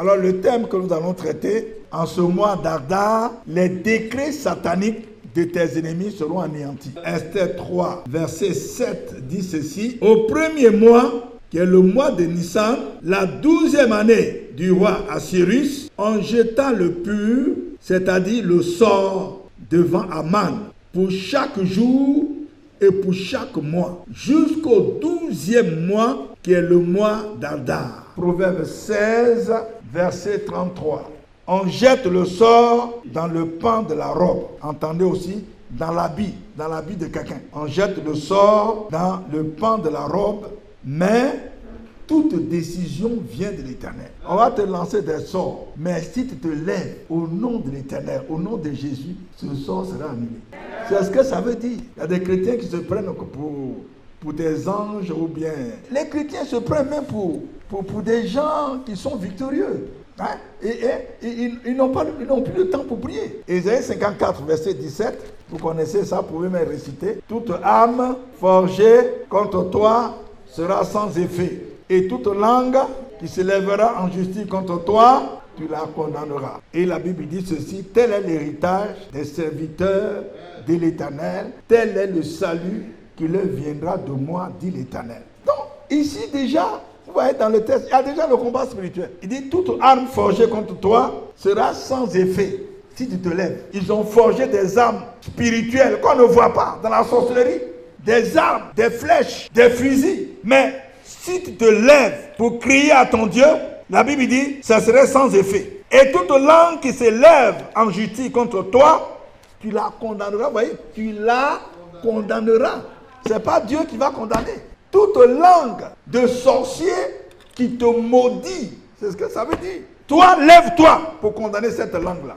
Alors le thème que nous allons traiter en ce mois d'Adar, les décrets sataniques de tes ennemis seront anéantis. Esther 3, verset 7 dit ceci. Au premier mois, qui est le mois de Nissan, la 12e année du roi Assyrus, en jetant le pur, c'est-à-dire le sort devant Aman, pour chaque jour et pour chaque mois, jusqu'au 12e mois, qui est le mois d'Adar. Proverbe 16, verset 33. On jette le sort dans le pan de la robe. Entendez aussi, dans l'habit de quelqu'un. On jette le sort dans le pan de la robe, mais toute décision vient de l'Éternel. On va te lancer des sorts, mais si tu te lèves au nom de l'Éternel, au nom de Jésus, ce sort sera annulé. C'est ce que ça veut dire. Il y a des chrétiens qui se prennent pour des anges ou bien... Les chrétiens se prennent même pour des gens qui sont victorieux. Hein? Ils n'ont plus le temps pour prier. Ésaïe 54, verset 17, vous connaissez ça, vous pouvez me réciter. Toute âme forgée contre toi sera sans effet. Et toute langue qui se lèvera en justice contre toi, tu la condamneras. Et la Bible dit ceci, tel est l'héritage des serviteurs de l'Éternel, tel est le salut qui leur viendra de moi, dit l'Éternel. Donc, ici déjà, vous voyez dans le texte, il y a déjà le combat spirituel. Il dit, toute arme forgée contre toi sera sans effet si tu te lèves. Ils ont forgé des armes spirituelles qu'on ne voit pas dans la sorcellerie. Des armes, des flèches, des fusils. Mais si tu te lèves pour crier à ton Dieu, la Bible dit, ça serait sans effet. Et toute langue qui se lève en justice contre toi, tu la condamneras. Vous voyez, tu la condamneras. Ce n'est pas Dieu qui va condamner. Toute langue de sorcier qui te maudit, c'est ce que ça veut dire. Toi, lève-toi pour condamner cette langue-là.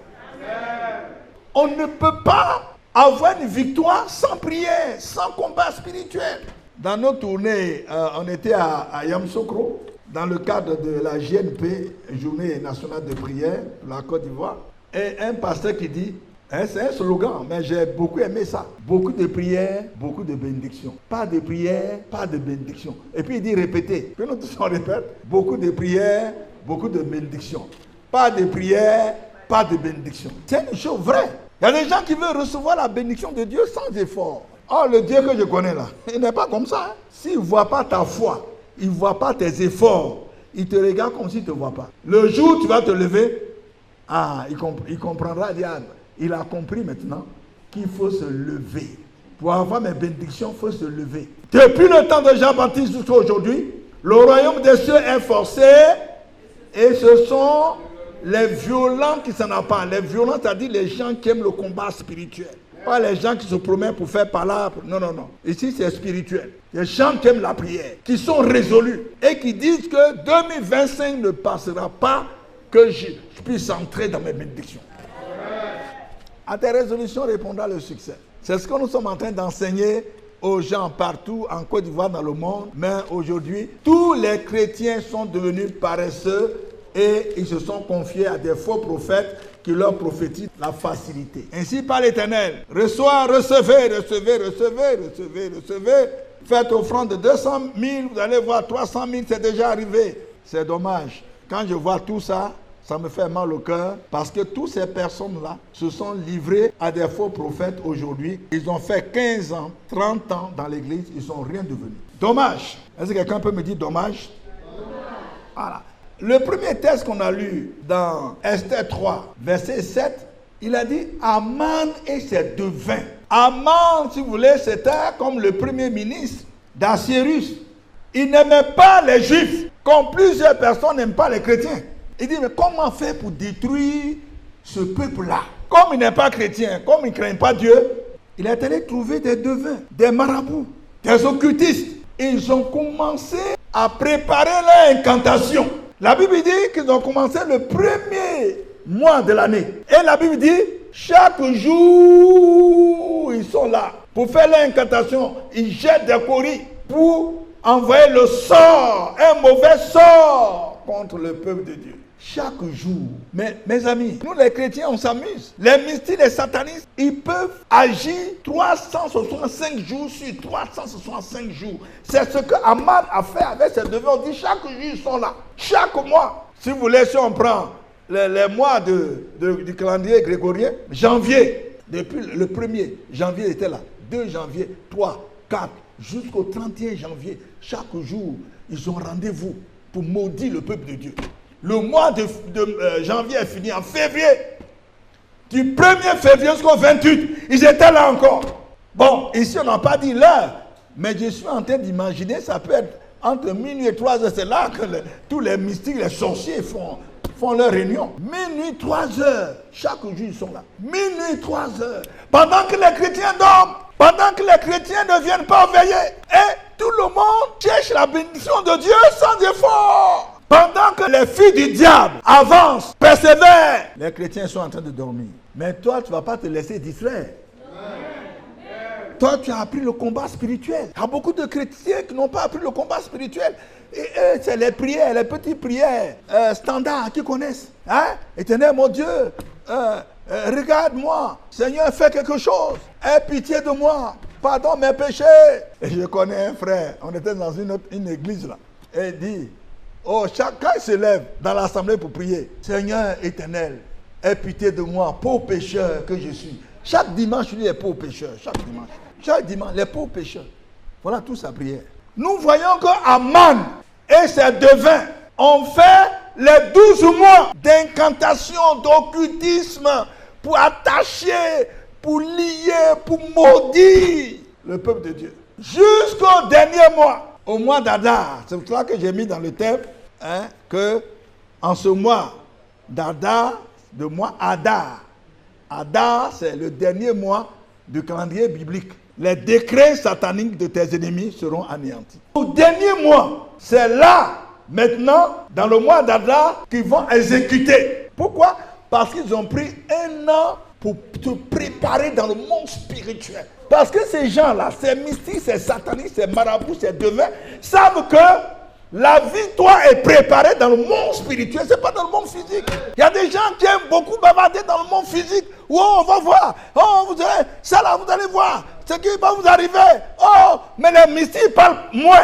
On ne peut pas avoir une victoire sans prière, sans combat spirituel. Dans nos tournées, on était à Yamoussoukro, dans le cadre de la JNP, Journée nationale de prière, la Côte d'Ivoire, et un pasteur qui dit, c'est un slogan, mais j'ai beaucoup aimé ça. Beaucoup de prières, beaucoup de bénédictions. Pas de prières, pas de bénédictions. Et puis il dit répétez. Puis nous tous on répète. Beaucoup de prières, beaucoup de bénédictions. Pas de prières, pas de bénédictions. C'est une chose vraie. Il y a des gens qui veulent recevoir la bénédiction de Dieu sans effort. Oh, le Dieu que je connais là, il n'est pas comme ça. Hein. S'il ne voit pas ta foi, il ne voit pas tes efforts, il te regarde comme s'il ne te voit pas. Le jour où tu vas te lever, il comprendra, il a compris maintenant qu'il faut se lever. Pour avoir mes bénédictions, il faut se lever. Depuis le temps de Jean-Baptiste jusqu'à aujourd'hui, le royaume des cieux est forcé et ce sont les violents qui s'en apparent. Les violents, c'est-à-dire les gens qui aiment le combat spirituel. Pas les gens qui se promènent pour faire palabre. Non. Ici, c'est spirituel. Les gens qui aiment la prière, qui sont résolus et qui disent que 2025 ne passera pas que je puisse entrer dans mes bénédictions. À tes résolutions répondra le succès. C'est ce que nous sommes en train d'enseigner aux gens partout, en Côte d'Ivoire, dans le monde. Mais aujourd'hui, tous les chrétiens sont devenus paresseux et ils se sont confiés à des faux prophètes qui leur prophétisent la facilité. Ainsi par l'Éternel, recevez. Faites offrande de 200 000, vous allez voir 300 000, c'est déjà arrivé. C'est dommage. Quand je vois tout ça, ça me fait mal au cœur parce que toutes ces personnes-là se sont livrées à des faux prophètes aujourd'hui. Ils ont fait 15 ans, 30 ans dans l'église, ils ne sont rien devenus. Dommage. Est-ce que quelqu'un peut me dire dommage? Voilà. Le premier texte qu'on a lu dans Esther 3, verset 7, il a dit Aman et ses devins. Aman, si vous voulez, c'était comme le premier ministre d'Assyrus. Il n'aimait pas les Juifs, comme plusieurs personnes n'aiment pas les chrétiens. Il dit, mais comment faire pour détruire ce peuple-là? Comme il n'est pas chrétien, comme il ne craint pas Dieu, il est allé trouver des devins, des marabouts, des occultistes. Ils ont commencé à préparer leur incantation. La Bible dit qu'ils ont commencé le premier mois de l'année. Et la Bible dit, chaque jour, ils sont là pour faire leur incantation. Ils jettent des coris pour envoyer le sort, un mauvais sort contre le peuple de Dieu. Chaque jour. Mais mes amis, nous les chrétiens, on s'amuse. Les mystiques, les satanistes, ils peuvent agir 365 jours sur 365 jours. C'est ce que Aman a fait avec ses devins. On dit chaque jour, ils sont là. Chaque mois. Si vous voulez, si on prend les mois du calendrier grégorien, janvier, depuis le 1er janvier était là, 2 janvier, 3, 4, jusqu'au 31 janvier, chaque jour, ils ont rendez-vous pour maudire le peuple de Dieu. Le mois de janvier est fini en février. Du 1er février jusqu'au 28, ils étaient là encore. Bon, ici on n'a pas dit l'heure, mais je suis en train d'imaginer, ça peut être entre minuit et 3 heures, c'est là que tous les mystiques, les sorciers font leur réunion. Minuit, 3 heures, chaque jour ils sont là. Minuit, 3 heures, pendant que les chrétiens dorment, pendant que les chrétiens ne viennent pas veiller, et tout le monde cherche la bénédiction de Dieu sans effort. Pendant que les filles du diable avancent, persévèrent, les chrétiens sont en train de dormir. Mais toi, tu ne vas pas te laisser distraire. Toi, tu as appris le combat spirituel. Il y a beaucoup de chrétiens qui n'ont pas appris le combat spirituel. Et eux, c'est les prières, les petites prières standards qu'ils connaissent. Hein? Éternel, mon Dieu, regarde-moi. Seigneur, fais quelque chose. Aie pitié de moi. Pardonne mes péchés. Et je connais un frère. On était dans une église là. Et il dit, chacun se lève dans l'assemblée pour prier. Seigneur éternel, aie pitié de moi, pauvre pécheur que je suis. Chaque dimanche, il est pauvre pécheur. Chaque dimanche, les pauvres pécheurs. Voilà toute sa prière. Nous voyons que Aman et ses devins ont fait les 12 mois d'incantation, d'occultisme pour attacher, pour lier, pour maudire le peuple de Dieu. Jusqu'au dernier mois, au mois d'Adar. C'est pour cela que j'ai mis dans le thème que en ce mois d'Adar, de mois Adar. Adar, c'est le dernier mois du calendrier biblique. Les décrets sataniques de tes ennemis seront anéantis. Au dernier mois, c'est là, maintenant, dans le mois d'Adar, qu'ils vont exécuter. Pourquoi? Parce qu'ils ont pris 1 an pour te préparer dans le monde spirituel. Parce que ces gens-là, ces mystiques, ces satanistes, ces marabouts, ces devins, savent que la vie, toi, est préparée dans le monde spirituel, ce n'est pas dans le monde physique. Il y a des gens qui aiment beaucoup bavarder dans le monde physique. Oh, on va voir. Oh, vous allez, ça là, vous allez voir ce qui va vous arriver. Oh, mais les mystiques parlent moins.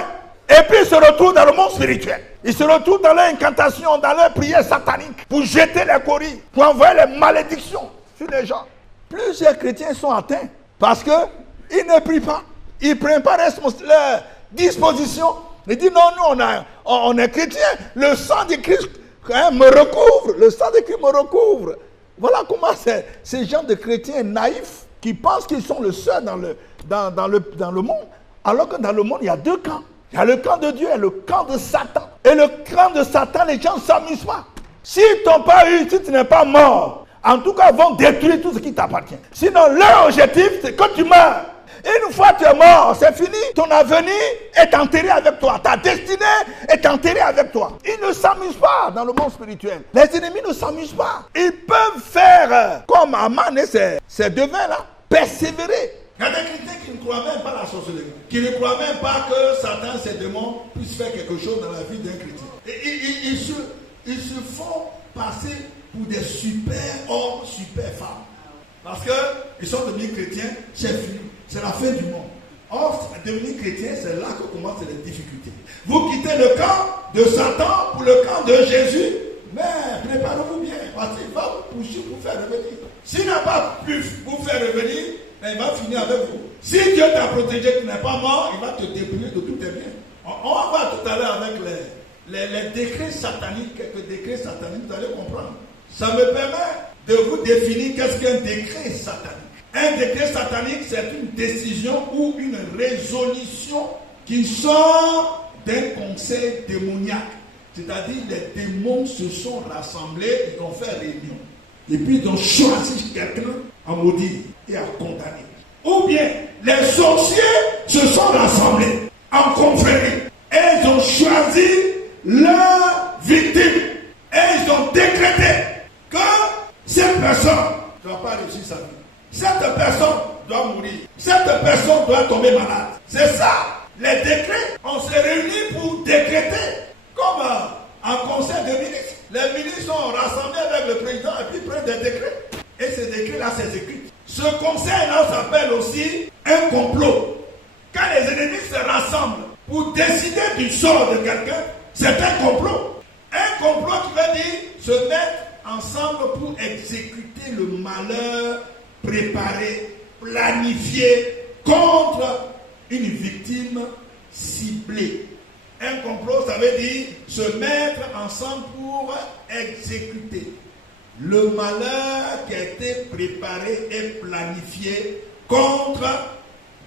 Et puis ils se retrouvent dans le monde spirituel. Ils se retrouvent dans leur incantation, dans leur prière satanique, pour jeter les coris, pour envoyer les malédictions sur les gens. Plusieurs chrétiens sont atteints parce qu'ils ne prient pas. Ils ne prennent pas leur disposition. Ils disent non, nous on est chrétiens. Le sang de Christ me recouvre. Le sang de Christ me recouvre. Voilà comment ces gens de chrétiens naïfs qui pensent qu'ils sont le seul dans le monde. Alors que dans le monde, il y a 2 camps. Il y a le camp de Dieu et le camp de Satan. Et le camp de Satan, les gens ne s'amusent pas. S'ils t'ont pas eu, si tu n'es pas mort, en tout cas, ils vont détruire tout ce qui t'appartient. Sinon, leur objectif, c'est que tu meurs. Et une fois que tu es mort, c'est fini. Ton avenir est enterré avec toi. Ta destinée est enterrée avec toi. Ils ne s'amusent pas dans le monde spirituel. Les ennemis ne s'amusent pas. Ils peuvent faire comme Aman et ces devins-là, persévérer. Il y a des chrétiens qui ne croient même pas à la sorcellerie, qui ne croient même pas que Satan, ses démons, puissent faire quelque chose dans la vie d'un chrétien. Et ils se font passer pour des super hommes, super femmes. Parce qu'ils sont devenus chrétiens, c'est fini. C'est la fin du monde. Or, devenir chrétien, c'est là que commencent les difficultés. Vous quittez le camp de Satan pour le camp de Jésus, mais préparez-vous bien, parce qu'il va vous pousser pour faire revenir. S'il n'a pas pu vous faire revenir, il va finir avec vous. Si Dieu t'a protégé, tu n'es pas mort, il va te dépouiller de tous tes biens. On va voir tout à l'heure avec les décrets sataniques, quelques décrets sataniques, vous allez comprendre. Ça me permet de vous définir qu'est-ce qu'un décret satanique. Un décret satanique, c'est une décision ou une résolution qui sort d'un conseil démoniaque. C'est-à-dire, les démons se sont rassemblés, ils ont fait réunion. Et puis, ils ont choisi quelqu'un à maudire et à condamner. Ou bien, les sorciers se sont rassemblés en confrérie. Et ils ont choisi leur victime. Et ils ont décrété que cette personne ne doit pas réussir sa vie. Cette personne doit mourir. Cette personne doit tomber malade. C'est ça. Les décrets, on s'est réunis pour décréter. Comme en conseil de ministres. Les ministres sont rassemblés avec le président et puis prennent des décrets. Et ces décrets-là s'exécutent. Ce conseil-là s'appelle aussi un complot. Quand les ennemis se rassemblent pour décider du sort de quelqu'un, c'est un complot. Un complot qui veut dire se mettre ensemble pour exécuter le malheur préparé, planifié contre une victime ciblée. Un complot, ça veut dire se mettre ensemble pour exécuter le malheur qui a été préparé et planifié contre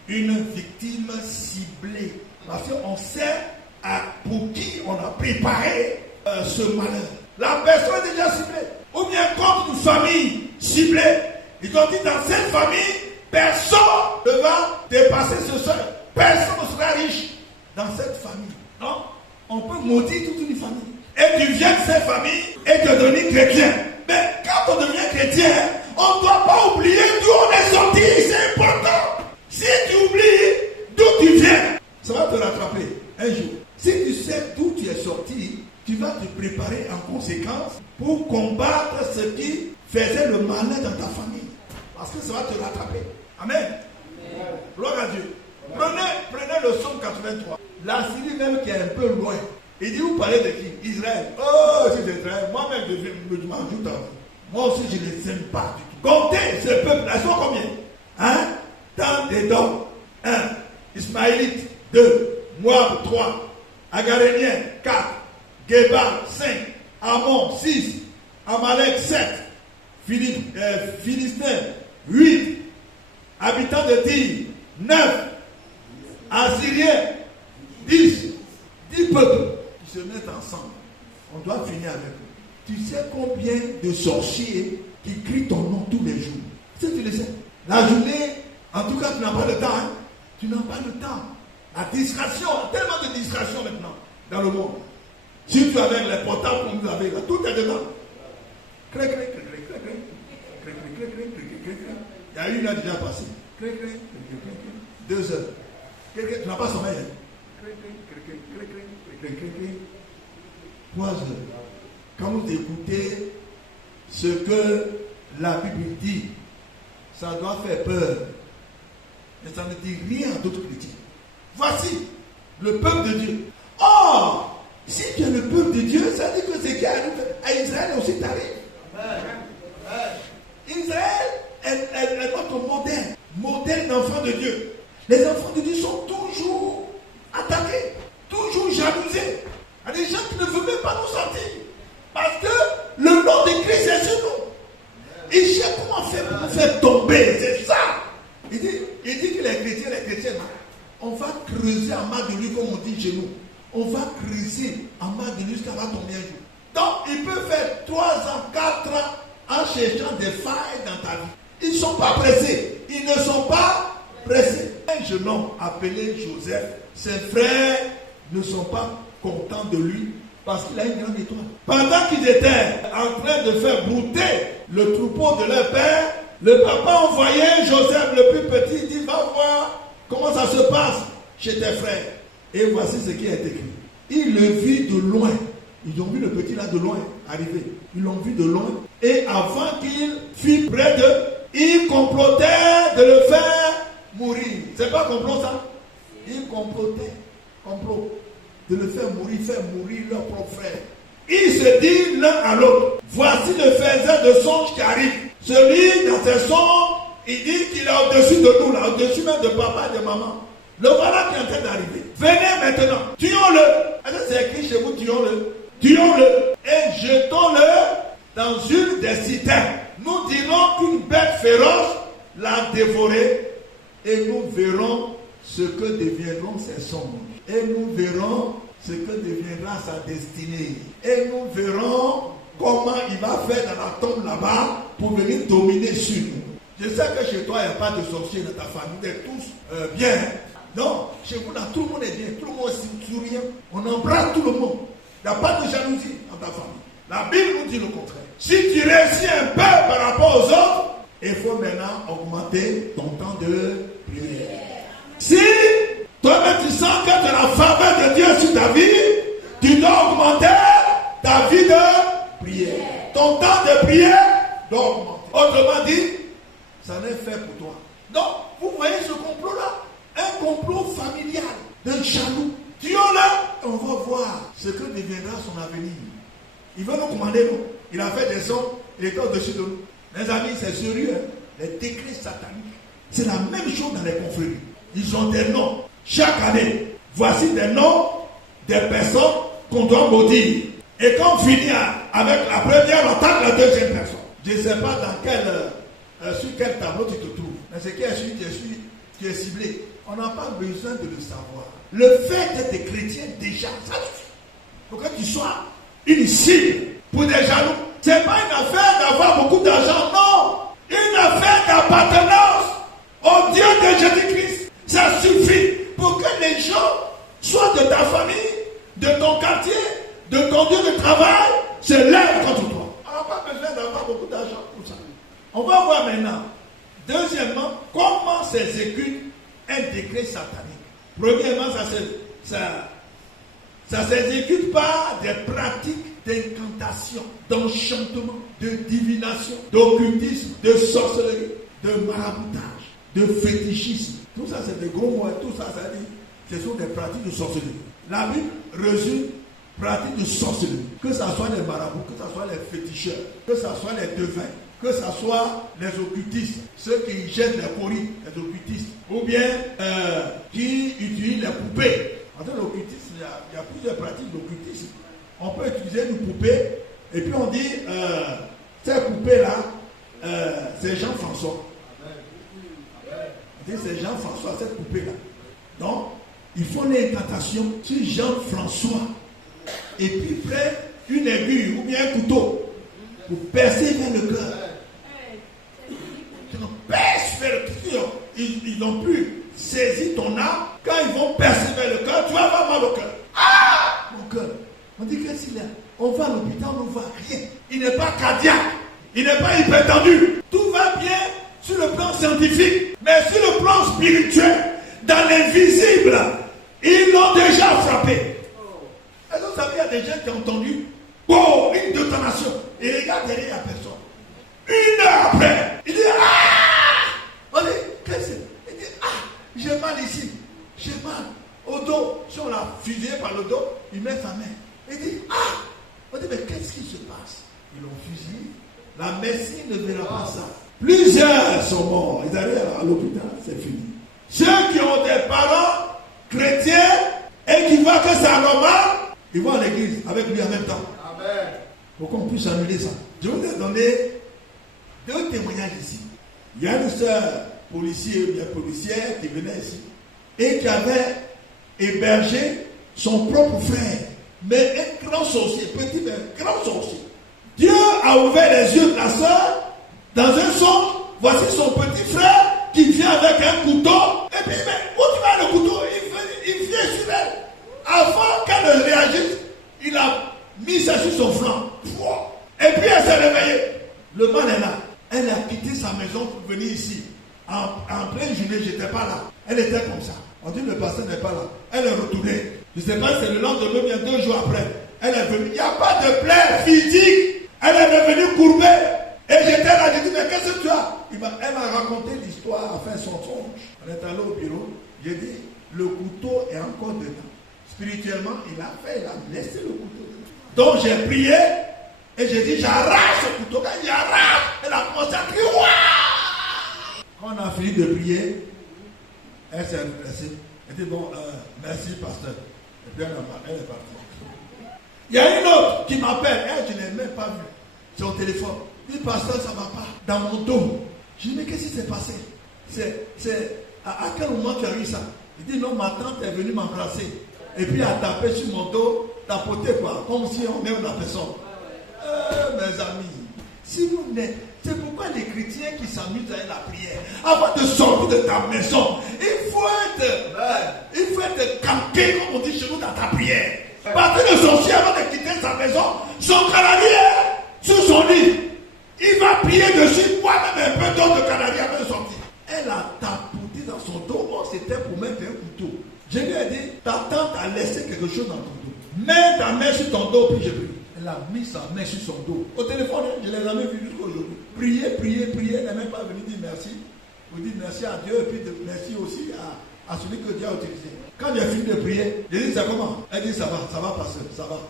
une victime ciblée. Parce qu'on sait pour qui on a préparé ce malheur. La personne est déjà ciblée. Ou bien contre une famille ciblée. Ils ont dit dans cette famille, personne ne va dépasser ce seuil. Personne ne sera riche dans cette famille. Non, on peut maudire toute une famille. Et tu viens de cette famille et te devenir chrétien. Mais quand on devient chrétien, on ne doit pas oublier d'où on est sorti. C'est important. Si tu oublies d'où tu viens, ça va te rattraper un jour. Si tu sais d'où tu es sorti, tu vas te préparer en conséquence pour combattre ce qui faisait le malin dans ta famille. Parce que ça va te rattraper. Amen. Amen. Gloire à Dieu. Prenez le psaume 83. La Syrie même qui est un peu loin. Il dit, vous parlez de qui? Israël. Oh, c'est Israël. Moi-même, je m'en joue dans vous. Moi aussi, je ne les aime pas du tout. Comptez ce peuple. Ils sont combien? Hein? Tant d'Édom. 1. Ismaélites. 2. Moab. 3. Agaréniens. 4. Géba. 5. Ammon. 6. Amalek. 7. Philistins. 8. Habitants de Tyr. 9. Assyriens. 10 peuples qui se mettent ensemble. On doit finir avec eux. Tu sais combien de sorciers qui crient ton nom tous les jours? Tu sais, tu le sais. La journée, en tout cas, tu n'as pas le temps. Hein? Tu n'as pas le temps. La distraction, tellement de distractions maintenant dans le monde. Surtout avec les portables qu'on vous avez là, tout est dedans. Il y a une heure déjà passée. 2 heures. Tu n'as pas sommeil. 3 heures. Quand vous écoutez ce que la Bible dit, ça doit faire peur. Mais ça ne dit rien d'autre que Dieu. Voici le peuple de Dieu. Or, si tu es le peuple de Dieu, ça dit que ce qui arrive à Israël aussi t'arrive. Israël est notre modèle d'enfant de Dieu. Les enfants de Dieu sont toujours attaqués, toujours jalousés. Il y a des gens qui ne veulent même pas nous sortir. Parce que le nom de Christ est sur nous. Il cherche comment faire pour nous faire tomber. C'est ça. Il dit que les chrétiens, on va creuser en bas de lui, comme on dit chez nous. On va creuser en bas de lui jusqu'à va tomber un jour. Donc, il peut faire 3 ans, 4 ans en cherchant des failles dans ta vie. Ils ne sont pas pressés. Ils ne sont pas pressés. Un jeune homme appelé Joseph, ses frères ne sont pas contents de lui parce qu'il a une grande étoile. Pendant qu'ils étaient en train de faire brouter le troupeau de leur père, le papa envoyait Joseph, le plus petit, il dit, va voir comment ça se passe chez tes frères. Et voici ce qui est écrit. Il le vit de loin. Ils ont vu le petit là de loin arriver. Ils l'ont vu de loin. Et avant qu'il fût près d'eux, ils complotaient de le faire mourir. C'est pas complot ça? Ils complotaient. Complot. De le faire mourir leur propre frère. Ils se disent l'un à l'autre. Voici le faiseur de songe qui arrive. Celui dans ses songes, il dit qu'il est au-dessus de nous, là, au-dessus même de papa et de maman. Le voilà qui est en train d'arriver. Venez maintenant, tuons-le. Est-ce que c'est écrit chez vous, tuons-le? Tuons-le et jetons-le dans une des citernes. Nous dirons qu'une bête féroce l'a dévoré et nous verrons ce que deviendront ses songes. Et nous verrons ce que deviendra sa destinée. Et nous verrons comment il va faire dans la tombe là-bas pour venir dominer sur nous. Je sais que chez toi, il n'y a pas de sorcier dans ta famille. Vous êtes tous bien. Non, chez vous, là, tout le monde est bien. Tout le monde est souriant. On embrasse tout le monde. Il n'y a pas de jalousie dans ta famille. La Bible nous dit le contraire. Si tu réussis un peu par rapport aux autres, il faut maintenant augmenter ton temps de prière. Si toi-même tu sens que tu as la faveur de Dieu sur ta vie, tu dois augmenter ta vie de prière. Ton temps de prière doit augmenter. Autrement dit, ça n'est fait pour toi. Donc, vous voyez ce complot-là? Un complot familial d'un jaloux. Tuons-le, on va voir ce que deviendra son avenir. Il veut nous commander, nous. Il a fait des sons, il est au-dessus de nous. Mes amis, c'est sérieux. Les décrets sataniques, c'est la même chose dans les confréries. Ils ont des noms. Chaque année, voici des noms des personnes qu'on doit maudire. Et quand on finit avec la première, on attaque la deuxième personne. Je ne sais pas sur quel tableau tu te trouves. Mais ce qui est celui qui est ciblé. On n'a pas besoin de le savoir. Le fait d'être chrétien, déjà, ça suffit. Pour que tu sois une cible pour des jaloux. Ce n'est pas une affaire d'avoir beaucoup d'argent, non. Une affaire d'appartenance au Dieu de Jésus-Christ. Ça suffit pour que les gens, soit de ta famille, de ton quartier, de ton lieu de travail, se lèvent contre toi. On n'a pas besoin d'avoir beaucoup d'argent pour ça. On va voir maintenant. Deuxièmement, comment s'exécute un décret satanique. Premièrement, ça s'exécute par des pratiques d'incantation, d'enchantement, de divination, d'occultisme, de sorcellerie, de maraboutage, de fétichisme. Tout ça, c'est des gros mots. Tout ça, ça dit, ce sont des pratiques de sorcellerie. La Bible résume pratiques de sorcellerie. Que ce soit les marabouts, que ce soit les féticheurs, que ce soit les devins, que ce soit les occultistes, ceux qui jettent les coris, les occultistes, ou bien qui utilisent les poupées. En fait, l'occultisme, il y a plusieurs pratiques d'occultisme. On peut utiliser une poupée, et puis on dit, cette poupée-là, c'est Jean-François. On dit, c'est Jean-François, cette poupée-là. Donc, il faut l'incantation sur Jean-François. Et puis, près une aiguille ou bien un couteau pour percer vers le cœur. Perce vers le cœur. Ils n'ont plus saisi ton âme. Quand ils vont percer vers le cœur, tu vas avoir mal au cœur. Ah! Mon cœur. On dit qu'est-ce qu'il a? On va à l'hôpital, on ne voit rien. Il n'est pas cardiaque. Il n'est pas hypertendu. Tout va bien sur le plan scientifique. Mais sur le plan spirituel, dans l'invisible, ils l'ont déjà frappé. Est-ce que vous savez, il y a des gens qui ont entendu une détonation. Et regarde derrière la personne. Une heure après, il dit ah! On dit, qu'est-ce que c'est? Il dit j'ai mal ici. J'ai mal au dos. Si on l'a fusillé par le dos, il met sa main. Il dit on dit, mais qu'est-ce qui se passe? Ils l'ont fusillé. La médecine ne verra pas ça. Plusieurs sont morts. Ils arrivent à l'hôpital, c'est fini. Ceux qui ont des parents chrétiens et qui voient que c'est anormal, ils vont à l'église avec lui en même temps. Amen. Pour qu'on puisse annuler ça. Je vous ai donné 2 témoignages ici. Il y a une sœur policière qui venait ici et qui avait hébergé son propre frère, mais un grand sorcier, petit mais grand sorcier. Dieu a ouvert les yeux de la sœur dans un songe. Voici son petit frère qui vient avec un couteau. Et puis, mais où tu vas le couteau? Il vient sur elle. Avant qu'elle ne réagisse, il a mis ça sur son flanc. Et puis elle s'est réveillée. Le mal est là. Elle a quitté sa maison pour venir ici. En pleine journée, je n'étais pas là. Elle était comme ça. On dit le pasteur n'est pas là. Elle est retournée. Je ne sais pas si c'est le lendemain, bien 2 jours après. Elle est venue. Il n'y a pas de plaie physique. Elle est revenue courbée. Et j'étais là, j'ai dit, mais qu'est-ce que tu as? Elle m'a raconté l'histoire, enfin son songe. On est allé au bureau. J'ai dit, le couteau est encore dedans. Spirituellement, il a laissé le couteau dedans. Donc j'ai prié et j'ai dit, j'arrache ce couteau. Quand il arrache, elle a commencé à crier, waouh! Quand on a fini de prier, elle s'est redressée. Elle dit, bon, merci pasteur. Et puis elle est partie. Il y a une autre qui m'appelle. Elle, je ne l'ai même pas vue. C'est au téléphone. Il dit, pasteur, ça ne va pas. Dans mon dos. Je dis, mais qu'est-ce qui s'est passé? À quel moment tu as eu ça? Il dit, non, ma tante est venue m'embrasser. Et puis elle a tapé sur mon dos, tapoté quoi, comme si on aime la personne. Mes amis, si vous n'êtes... C'est pourquoi les chrétiens qui s'amusent à la prière, avant de sortir de ta maison, il faut être campé, comme on dit chez nous, dans ta prière. Parce que le sorcier, avant de quitter sa maison, son canadier sur son lit, il va prier dessus, moi-même un peu d'eau de canadier avant de sortir. Elle a tapoté dans son dos, c'était pour mettre un couteau. Je lui ai dit, ta tante a laissé quelque chose dans ton dos. Mets ta main sur ton dos, puis je prie. Elle a mis sa main sur son dos. Au téléphone, je ne l'ai jamais vu jusqu'à aujourd'hui. Prier, elle n'est même pas venue dire merci. Vous dites merci à Dieu et puis merci aussi à celui que Dieu a utilisé. Quand j'ai fini de prier, j'ai dit, c'est comment? Elle dit, ça va passer, ça va.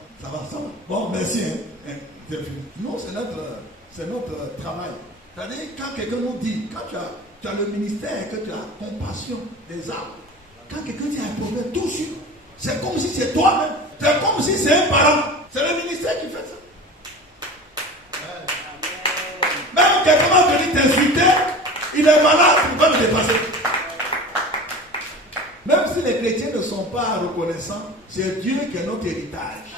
Bon, merci. c'est fini. Non, c'est notre travail. C'est-à-dire, quand quelqu'un nous dit, quand tu as le ministère, que tu as compassion des âmes, quand quelqu'un dit un problème, tout de suite, c'est comme si c'est toi-même. C'est comme si c'est un parent. C'est le ministère qui fait ça. Même quelqu'un va venir t'insulter, il est malade, il va le dépasser. Même si les chrétiens ne sont pas reconnaissants, c'est Dieu qui est notre héritage.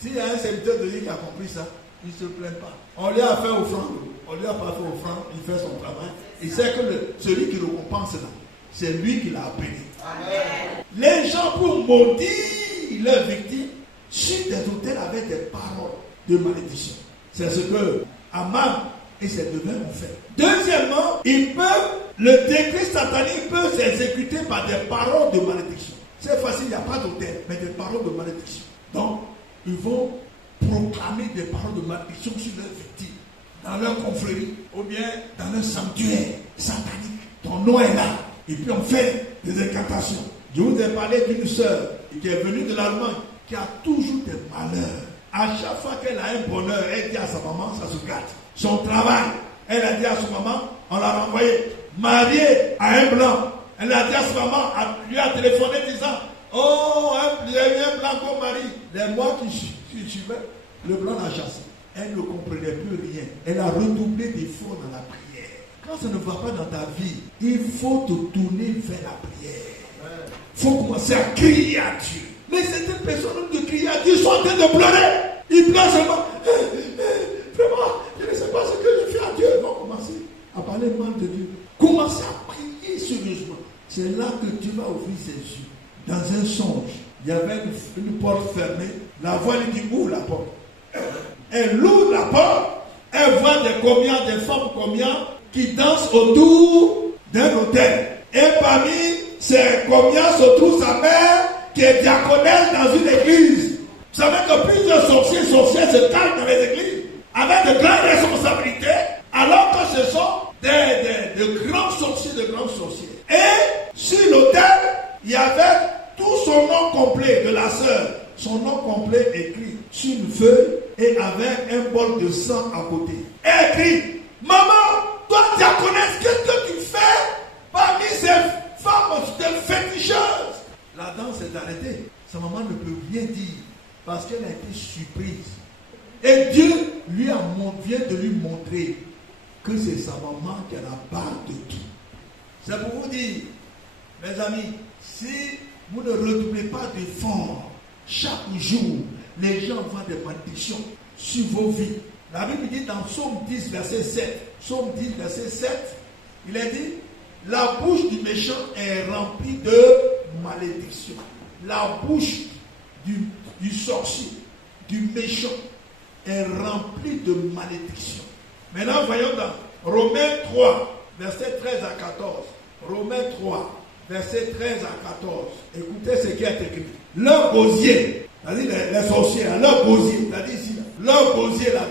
S'il y a un serviteur de Dieu qui a compris ça, il ne se plaint pas. On lui a fait offrande, on lui a pas fait offrande, il fait son travail. Il sait que celui qui le compense là, c'est lui qui l'a appelé. Les gens, pour maudire leurs victimes, sur des autels avec des paroles de malédiction. C'est ce que Aman et ses devins ont fait. Deuxièmement, le décret satanique peut s'exécuter par des paroles de malédiction. C'est facile, il n'y a pas d'autel, mais des paroles de malédiction. Donc, ils vont proclamer des paroles de malédiction sur leurs victimes, dans leur confrérie, ou bien dans leur sanctuaire satanique. Ton nom est là. Et puis on fait des incantations. Je vous ai parlé d'une sœur qui est venue de l'Allemagne, qui a toujours des malheurs. À chaque fois qu'elle a un bonheur, elle dit à sa maman, ça se gâte. Son travail, elle a dit à sa maman, on l'a renvoyée. Mariée à un blanc, elle a dit à sa maman, lui a téléphoné disant, oh, j'ai eu un blanc comme mari. Les mois qui suivaient, le blanc l'a chassé. Elle ne comprenait plus rien. Elle a redoublé d'efforts dans la prière. Quand ça ne va pas dans ta vie, il faut te tourner vers la prière. Il faut commencer à crier à Dieu. Mais certaines personnes, au lieu de crier à Dieu, sont en train de pleurer. Ils pleurent seulement. Vraiment, je ne sais pas ce que je fais à Dieu. Ils vont commencer à parler mal de Dieu. Commencez à prier sérieusement. C'est là que Dieu va ouvrir ses yeux. Dans un songe, il y avait une porte fermée. La voix lui dit, ouvre la porte. Elle ouvre la porte. Elle voit des femmes combien qui dansent autour d'un hôtel. Et parmi ces combien se trouve sa mère qui est diaconesse dans une église. Vous savez que plusieurs sorcières se cachent dans les églises avec de grandes responsabilités, alors que ce sont de grands sorciers, de grands sorciers. Et sur l'autel, il y avait tout son nom complet de la sœur. Son nom complet écrit sur une feuille et avec un bol de sang à côté. Elle écrit, maman, toi diaconesse, qu'est-ce que tu fais parmi ces femmes féticheuses? La danse est arrêtée. Sa maman ne peut rien dire parce qu'elle a été surprise. Et Dieu vient de lui montrer que c'est sa maman qui a la barre de tout. C'est pour vous dire, mes amis, si vous ne redoublez pas d'efforts, chaque jour, les gens voient des malédictions sur vos vies. La Bible dit dans Psaume 10, verset 7, Psaume 10, verset 7, il est dit, la bouche du méchant est remplie de malédiction. La bouche du sorcier, du méchant, est remplie de malédiction. Maintenant, voyons dans Romains 3, verset 13 à 14. Romains 3, verset 13 à 14. Écoutez ce qui est écrit. Leur gosier, c'est-à-dire les sorciers, leur gosier, c'est-à-dire ici, leur gosier là,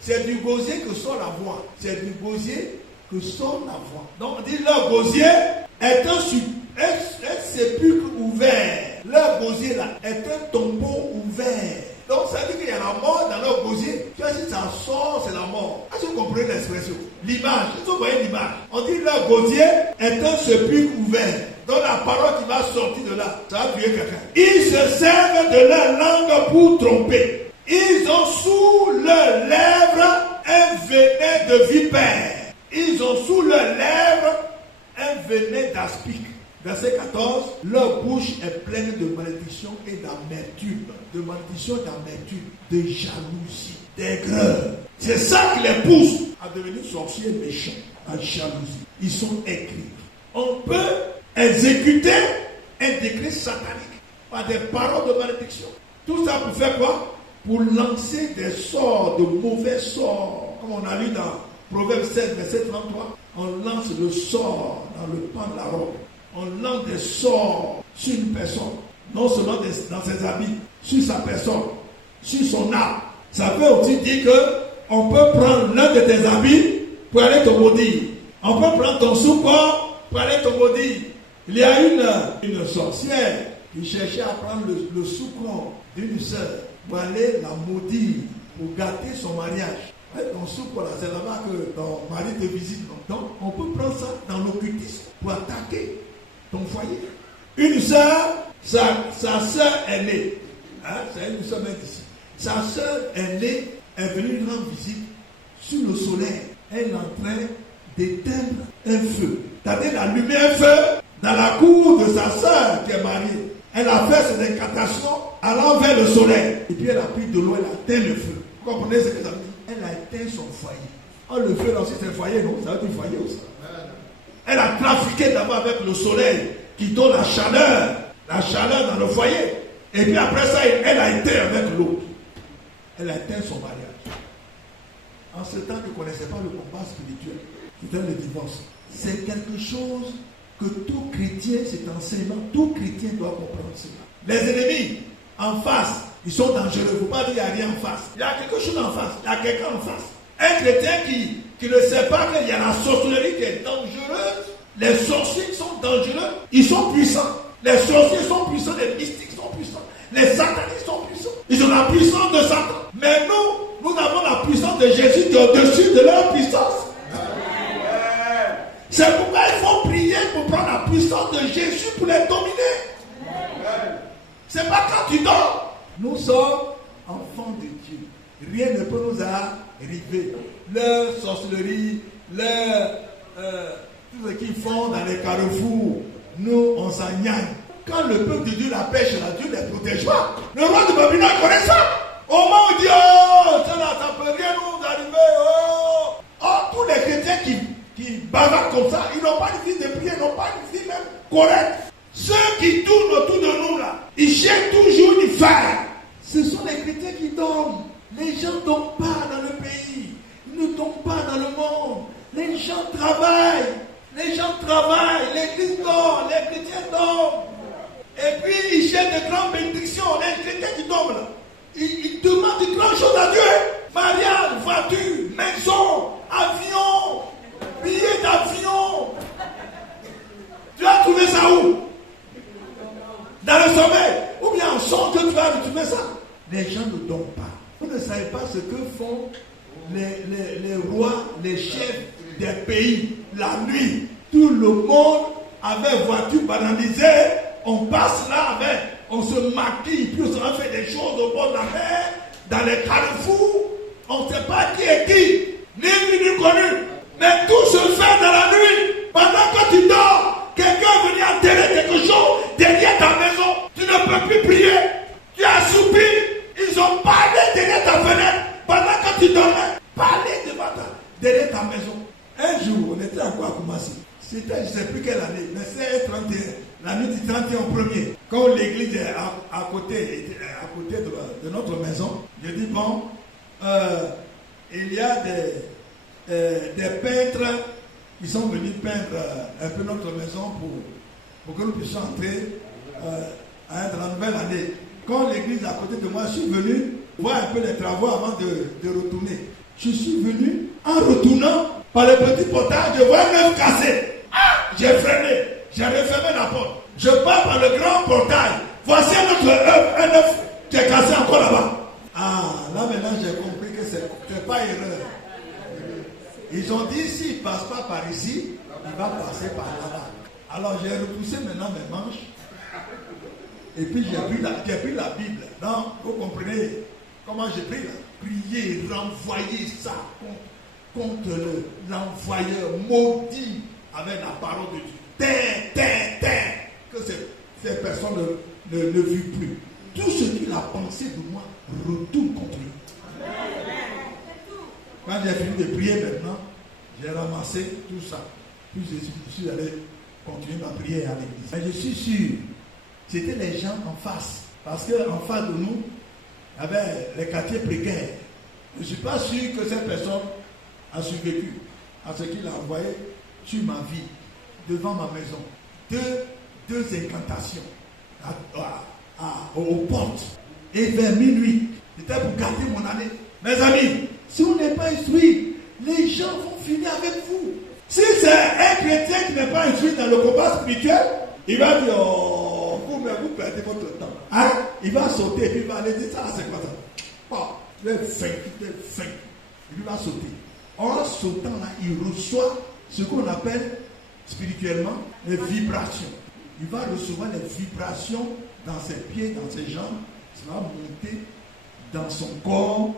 c'est du gosier que sort la voix. C'est du gosier que sort la voix. Donc on dit leur gosier est un sépulcre ouvert. Leur gosier là est un tombeau ouvert. Donc ça veut dire qu'il y a la mort dans leur gosier. Tu vois, si ça sort, c'est la mort. Est-ce que vous comprenez l'expression? L'image. Est-ce que vous voyez l'image? On dit leur gosier est un sépulcre ouvert. Donc la parole qui va sortir de là, ça va tuer quelqu'un. Ils se servent de leur langue pour tromper. Ils ont sous leurs lèvres un venin de vipère. Ils ont sous leurs lèvres un venin d'aspic. Verset 14, leur bouche est pleine de malédiction et d'amertume. De malédiction, d'amertume, de jalousie, d'aigreur. C'est ça qui les pousse à devenir sorciers méchants, à jalousie. Ils sont écrits. On peut exécuter un décret satanique par des paroles de malédiction. Tout ça pour faire quoi? Pour lancer des sorts, de mauvais sorts. Comme on a lu dans Proverbe 7, verset 33, on lance le sort dans le pan de la robe. On lance des sorts sur une personne, non seulement dans ses habits, sur sa personne, sur son âme. Ça veut aussi dire qu'on peut prendre l'un de tes habits pour aller te maudire. On peut prendre ton sous-corps pour aller te maudire. Il y a une sorcière qui cherchait à prendre le sous-corps d'une sœur. pour aller la maudire, pour gâter son mariage. Ton soupe, c'est là-bas que ton mari te visite. Donc, on peut prendre ça dans l'occultisme pour attaquer ton foyer. Une soeur, sa soeur est née. C'est une soeur même ici. Sa soeur est née, est venue rendre visite sur le soleil. Elle est en train d'éteindre un feu. C'est-à-dire, elle a allumé un feu dans la cour de sa soeur qui est mariée. Elle a fait ses incantations allant vers le soleil. Et puis, elle a pris de l'eau, elle a éteint le feu. Vous comprenez ce que ça veut dire? Elle a éteint son foyer. Le feu là aussi, c'est un foyer, non? Ça veut dire foyer aussi. Elle a trafiqué d'abord avec le soleil qui donne la chaleur dans le foyer. Et puis après ça, elle a éteint avec l'eau. Elle a éteint son mariage. En ce temps, tu ne connaissais pas le combat spirituel. C'était le divorce. C'est quelque chose que tout chrétien, cet enseignement, tout chrétien doit comprendre cela. Les ennemis en face, ils sont dangereux. Il ne faut pas dire qu'il n'y a rien en face. Il y a quelque chose en face. Il y a quelqu'un en face. Un chrétien qui ne sait pas qu'il y a la sorcellerie qui est dangereuse. Les sorciers sont dangereux. Ils sont puissants. Les sorciers sont puissants. Les mystiques sont puissants. Les satanistes sont puissants. Ils ont la puissance de Satan. Mais nous avons la puissance de Jésus qui est au-dessus de leur puissance. C'est pourquoi il faut prier pour prendre la puissance de Jésus pour les dominer. C'est pas quand tu dors. Nous sommes enfants de Dieu. Rien ne peut nous arriver. Leur sorcellerie, tout ce qu'ils font dans les carrefours, nous on s'en gagne. Quand le peuple de Dieu la pêche, Dieu ne les protège pas. Le roi de Babylone connaît ça. Au moment où on dit, ça ne peut rien nous arriver. Tous les chrétiens qui bavardent comme ça, ils n'ont pas de vie de prière, ils n'ont pas de vie même correcte. Ceux qui tournent autour de nous là, ils cherchent toujours du fer. Ce sont les chrétiens qui dorment. Les gens ne dorment pas dans le pays. Ils ne dorment pas dans le monde. Les gens travaillent. L'église dort, les chrétiens dorment. Et puis ils cherchent de grandes bénédictions. Les chrétiens qui dorment là, ils demandent de grandes choses à Dieu. Mariage, voiture, maison, avion, billet d'avion. Tu as trouvé ça où? Dans le sommeil. Ou bien en son que tu vas retrouver ça. Les gens ne dorment pas. Vous ne savez pas ce que font les rois, les chefs des pays la nuit. Tout le monde avec voiture banalisée. On passe là avec, on se maquille, puis on se fait des choses au bord de la mer, dans les carrefours. On ne sait pas qui est qui, ni connu. Mais tout se fait dans la nuit. Pendant que tu dors, quelqu'un est venu enterrer quelque chose derrière ta maison. Tu ne peux plus prier. Tu as assoupi. Ils ont parlé derrière ta fenêtre. Pendant que tu dormais, parlé derrière ta maison. Un jour, on était encore à Koumassi. C'était, je ne sais plus quelle année, mais c'est 31. La nuit du 31 premier. Quand l'église est à côté de notre maison, je dis bon, il y a des peintres qui sont venus peindre un peu notre maison pour que nous puissions entrer dans la nouvelle année. Quand l'église est à côté de moi, je suis venu voir un peu les travaux avant de retourner. Je suis venu, en retournant par le petit portail, je vois un œuf cassé. J'ai freiné, j'ai refermé la porte. Je pars par le grand portail. Voici un œuf qui est cassé encore là-bas. Là maintenant j'ai compris que c'est pas erreur. Ils ont dit s'il ne passe pas par ici, il va passer par là-bas. Alors j'ai repoussé maintenant mes manches. Et puis j'ai pris la Bible. Non, vous comprenez comment j'ai pris là? Prier, renvoyer ça contre l'envoyeur maudit avec la parole de Dieu. Que ces personnes ne vivent plus. Tout ce qu'il a pensé de moi retourne contre lui. Quand j'ai fini de prier maintenant, j'ai ramassé tout ça. Puis je suis allé continuer ma prière à l'église. Mais je suis sûr, c'était les gens en face. Parce qu'en face de nous, il y avait les quartiers précaires. Je ne suis pas sûr que cette personne a survécu à ce qu'il a envoyé sur ma vie, devant ma maison. Deux incantations aux portes. Et vers minuit, c'était pour garder mon année. Mes amis, si on n'est pas instruit, les gens vont finir avec vous. Si c'est un chrétien qui n'est pas instruit dans le combat spirituel, il va dire, vous vous-même, vous perdez votre temps. Hein? Il va sauter et puis il va aller dire ça, c'est quoi ça? Bon, il est fin. Il va sauter. En sautant là, il reçoit ce qu'on appelle spirituellement les vibrations. Il va recevoir les vibrations dans ses pieds, dans ses jambes. Ça va monter dans son corps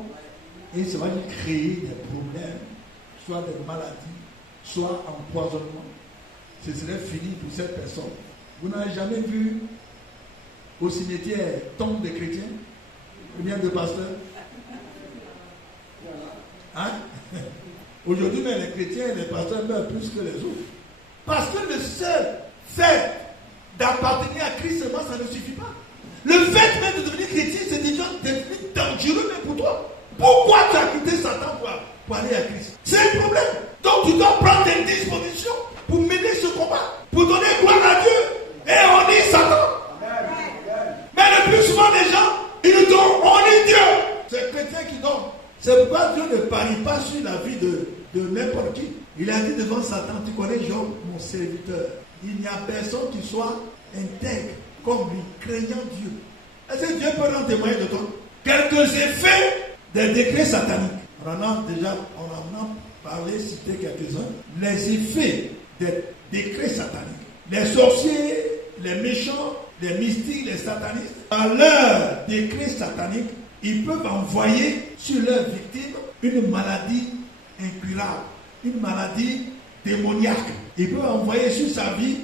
et ça va lui créer des problèmes, soit des maladies, soit empoisonnement. Ce serait fini pour cette personne. Vous n'avez jamais vu au cimetière tombe de chrétiens ou bien de pasteurs? Hein? Aujourd'hui, même les chrétiens et les pasteurs meurent plus que les autres. Parce que le seul fait d'appartenir à Christ seulement, ça ne suffit pas. Le fait même de devenir chrétien, c'est déjà devenu dangereux même pour toi. Pourquoi tu as quitté Satan pour aller à Christ? C'est un problème. Donc tu dois prendre des dispositions pour mener ce combat, pour donner gloire à Dieu. Et on dit Satan. Mais le plus souvent les gens, ils nous disent on dit Dieu. C'est le chrétien qui donne. C'est pourquoi Dieu ne parie pas sur la vie de n'importe qui. Il a dit devant Satan, tu connais Job, mon serviteur. Il n'y a personne qui soit intègre comme lui, craignant Dieu. Est-ce que Dieu peut rendre témoin de toi? Quelques effets des décrets sataniques. On en a parlé, cité quelques-uns. Les effets des décrets sataniques. Les sorciers, les méchants, les mystiques, les satanistes, dans leurs décrets sataniques, ils peuvent envoyer sur leurs victimes une maladie incurable, une maladie démoniaque. Ils peuvent envoyer sur sa vie,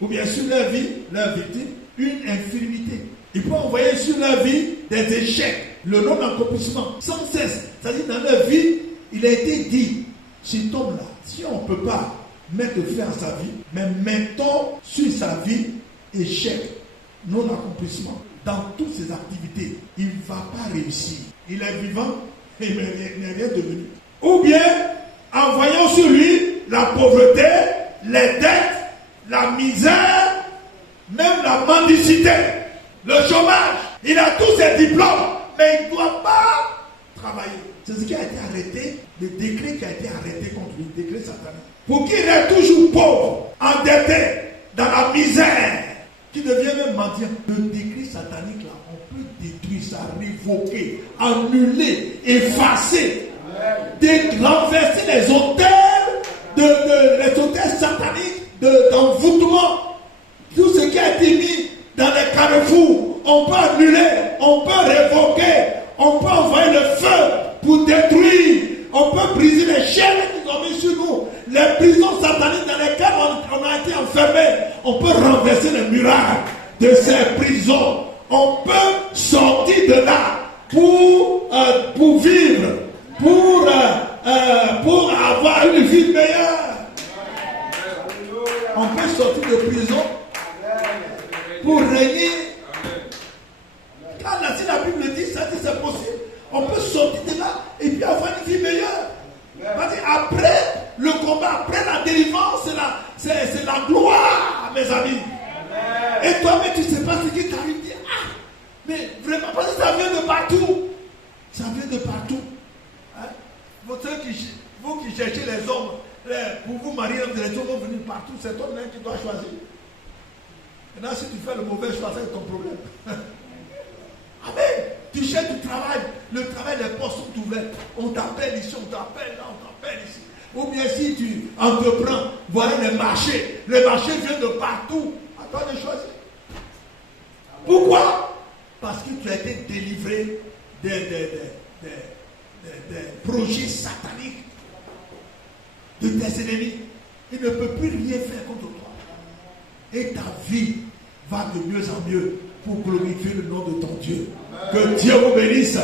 ou bien sur leur vie, leur victime, une infirmité. Ils peuvent envoyer sur leur vie des échecs, le non-accomplissement, sans cesse. C'est-à-dire dans leur vie, il a été dit, cet homme-là, si on ne peut pas mettre fin à sa vie, mais mettons sur sa vie échec, non-accomplissement. Dans toutes ses activités, il ne va pas réussir. Il est vivant et il n'est rien devenu. Ou bien, envoyons sur lui la pauvreté, les dettes, la misère, même la mendicité, le chômage. Il a tous ses diplômes, mais il ne doit pas travailler. C'est ce qui a été arrêté, le décret qui a été arrêté contre lui, le décret satanique. Pour qu'il reste toujours pauvre, endetté, dans la misère, qui devient même mendiant. Le décret satanique, là, on peut détruire ça, révoquer, annuler, effacer, renverser les autels, les autels sataniques d'envoûtement. Tout ce qui a été mis dans les carrefours, on peut annuler, on peut révoquer, on peut envoyer le feu pour détruire, on peut briser les chaînes qui ont mis sur nous, les prisons sataniques dans lesquelles on a été enfermés. On peut renverser les murailles de ces prisons. On peut sortir de là pour vivre, pour avoir une vie meilleure. On peut sortir de prison pour régner. Quand si la Bible dit ça, c'est possible. On peut sortir de là et puis avoir une vie meilleure. Après le combat, après la délivrance, c'est la gloire, mes amis. Et toi-même, tu ne sais pas ce qui t'arrive. Mais vraiment, parce que ça vient de partout. Ça vient de partout. Hein? Vous qui cherchez les hommes, pour vous marier, les hommes vont venir partout. C'est toi-même qui dois choisir. Maintenant, si tu fais le mauvais choix, c'est ton problème. Amen. Tu cherches du travail. Le travail, les postes sont ouverts. On t'appelle ici, on t'appelle là, on t'appelle ici. Ou bien si tu entreprends, voilà les marchés. Les marchés viennent de partout. À toi de choisir. Pourquoi? Parce que tu as été délivré des projets sataniques de tes ennemis. Il ne peut plus rien faire contre toi. Et ta vie va de mieux en mieux pour glorifier le nom de ton Dieu. Que Dieu vous bénisse.